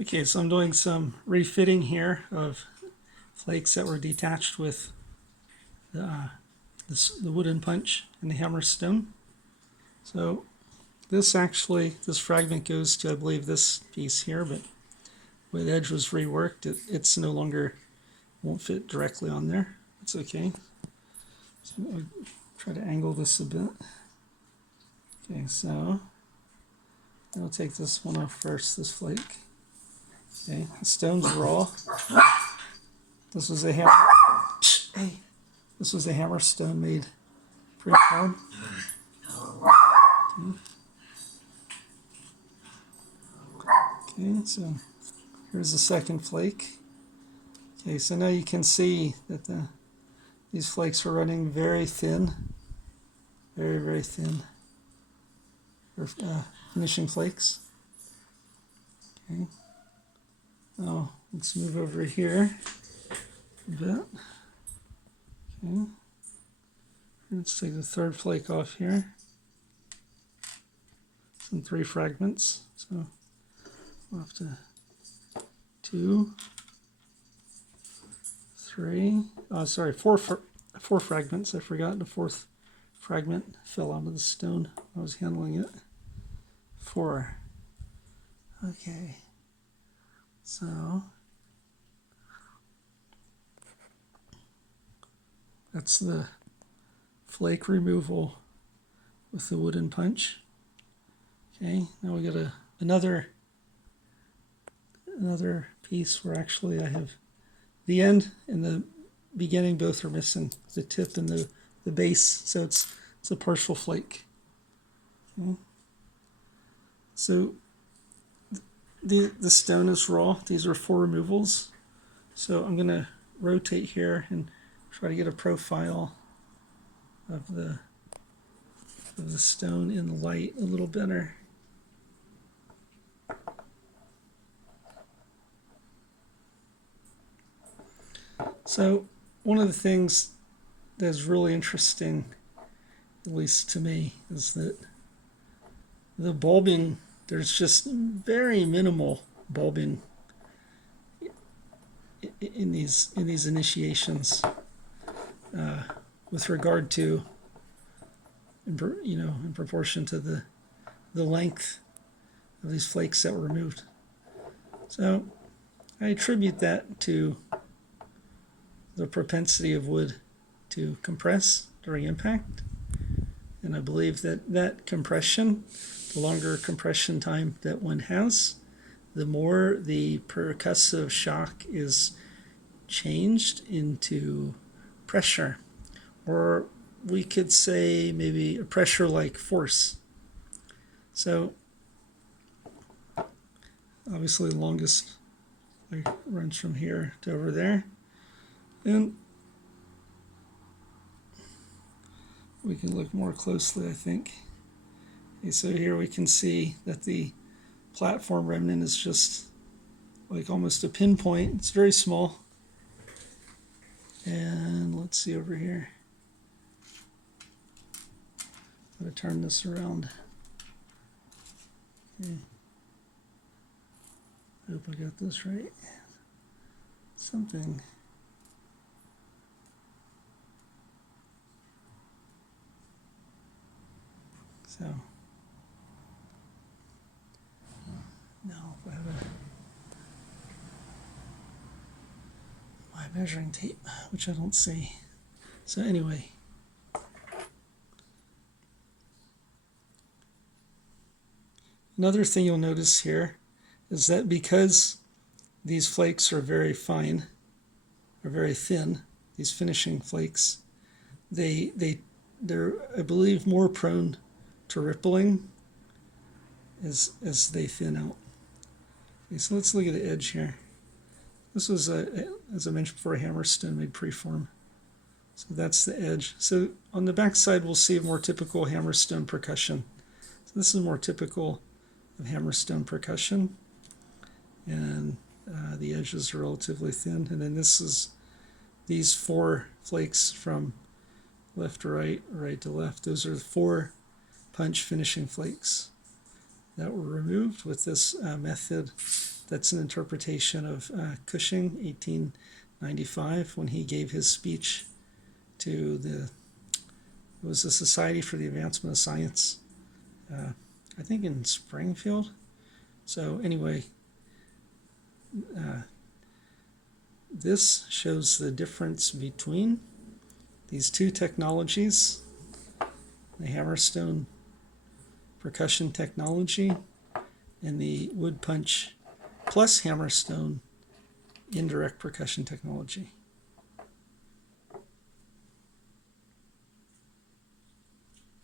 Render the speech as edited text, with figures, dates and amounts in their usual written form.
Okay, so I'm doing some refitting here of flakes that were detached with the, the wooden punch and the hammerstone. So this fragment goes to, I believe, this piece here, but where the edge was reworked, it's no longer, won't fit directly on there. It's okay. So I'll try to angle this a bit. Okay, so I'll take this one off first, this flake. Okay, the stone's raw. This was a This was a hammerstone made preform. Okay, so here's the second flake. Okay, so now you can see that these flakes are running very thin, very, very thin. Or finishing flakes. Okay. Now let's move over here a bit. Okay. Let's take the third flake off here. It's in 3 fragments, so we'll have to 2, 3. Sorry, 4 fragments. I forgot the 4th fragment fell out of the stone. I was handling it. 4. Okay. So that's the flake removal with the wooden punch. Okay, now we got another piece where actually I have the end and the beginning both are missing, the tip and the base, so it's a partial flake. Okay. So the stone is raw. These are 4 removals. So I'm going to rotate here and try to get a profile of the stone in the light a little better. So one of the things that's really interesting, at least to me, is that the bulbing, there's just very minimal bulbing in these initiations with regard to, in proportion to the length of these flakes that were removed. So I attribute that to the propensity of wood to compress during impact, and I believe that compression, the longer compression time that one has, the more the percussive shock is changed into pressure, or we could say maybe a pressure-like force. So obviously the longest runs from here to over there, and we can look more closely, I think. Okay, so here we can see that the platform remnant is just like almost a pinpoint. It's very small. And let's see over here. I'm going to turn this around. Okay. I hope I got this right. Something. So now if I have my measuring tape, which I don't see. So anyway, another thing you'll notice here is that because these flakes are very fine, or very thin, these finishing flakes, they're, I believe, more prone to rippling as they thin out. Okay, so let's look at the edge here. This was, as I mentioned before, a hammerstone made preform. So that's the edge. So on the back side, we'll see a more typical hammerstone percussion. So this is more typical of hammerstone percussion. And the edges are relatively thin. And then this is these 4 flakes from left to right, right to left. Those are the 4 punch finishing flakes that were removed with this method that's an interpretation of Cushing, 1895, when he gave his speech to it was the Society for the Advancement of Science, I think in Springfield. So anyway, this shows the difference between these two technologies, the Hammerstone percussion technology and the wood punch plus Hammerstone indirect percussion technology.